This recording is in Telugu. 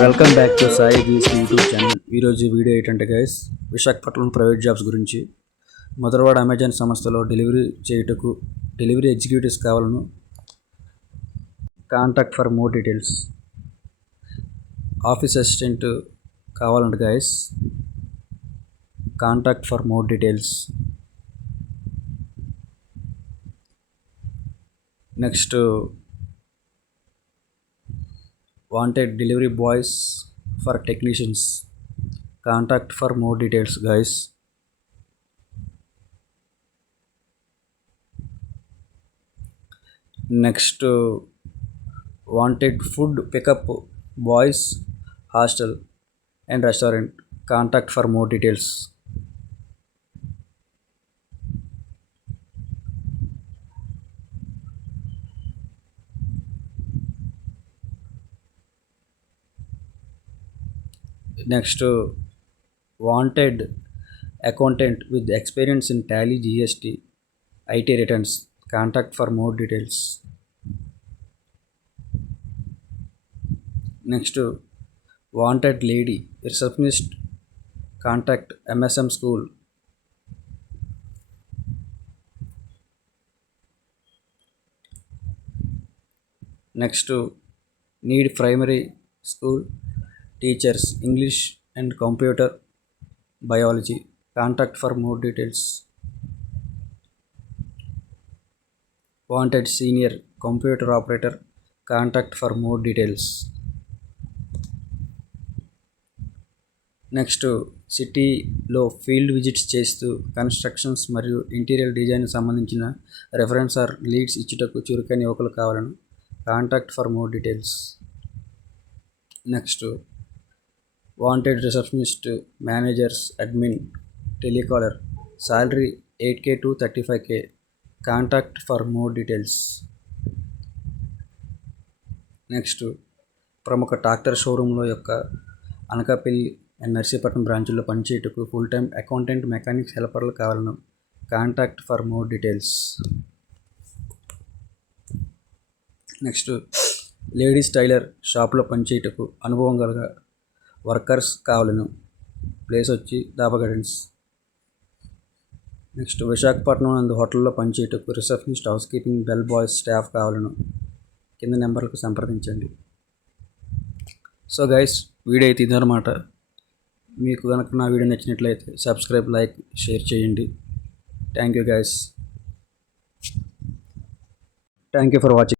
Welcome back to Sai G's YouTube channel ఈరోజు వీడియో ఏంటంటే గైస్ విశాఖపట్నం ప్రైవేట్ జాబ్స్ గురించి మొదలవాడ అమెజాన్ సంస్థలో డెలివరీ చేయుటకు delivery executives కావాలను contact for more details office assistant కావాలంటే guys contact for more details next wanted delivery boys for technicians. Contact for more details, guys. Next, uh, wanted food pickup boys, hostel, and restaurant. Contact for more details. Next, uh, wanted accountant with experience in Tally, GST, IT returns. Contact for more details. Next, uh, wanted lady, receptionist, contact MSM school. Next, uh, need primary school teachers English and computer biology contact for more details wanted senior computer operator contact for more details next సిటీలో ఫీల్డ్ విజిట్స్ చేస్తూ కన్స్ట్రక్షన్స్ మరియు ఇంటీరియర్ డిజైన్ సంబంధించిన రెఫరెన్స్ ఆర్ లీడ్స్ ఇచ్చుటకు చురుకైన యువకులు కావాలను contact for more details next wanted receptionist managers admin telecaller salary eight K to thirty five K contact for more details next ప్రముఖ ట్రాక్టర్ షోరూంలో యొక్క అనకాపల్లి అండ్ నర్సీపట్నం బ్రాంచ్లో పనిచేయటకు ఫుల్ టైం అకౌంటెంట్ మెకానిక్స్ హెల్పర్లు కావాలను contact for more details next ladies tailor షాప్లో పనిచేయటకు అనుభవం కలగా వర్కర్స్ కాలనీ ప్లేస్ వచ్చి దాబా గార్డెన్స్ నెక్స్ట్ విశాఖపట్నం అందు హోటల్లో పనిచేయటకు receptionist house keeping bell boys staff కావాలను కింద నెంబర్లకు సంప్రదించండి సో గైస్ వీడియో అయితే ఇదనమాట మీకు కనుక నా వీడియో నచ్చినట్లయితే సబ్స్క్రైబ్ లైక్ షేర్ చేయండి thank you guys thank you for watching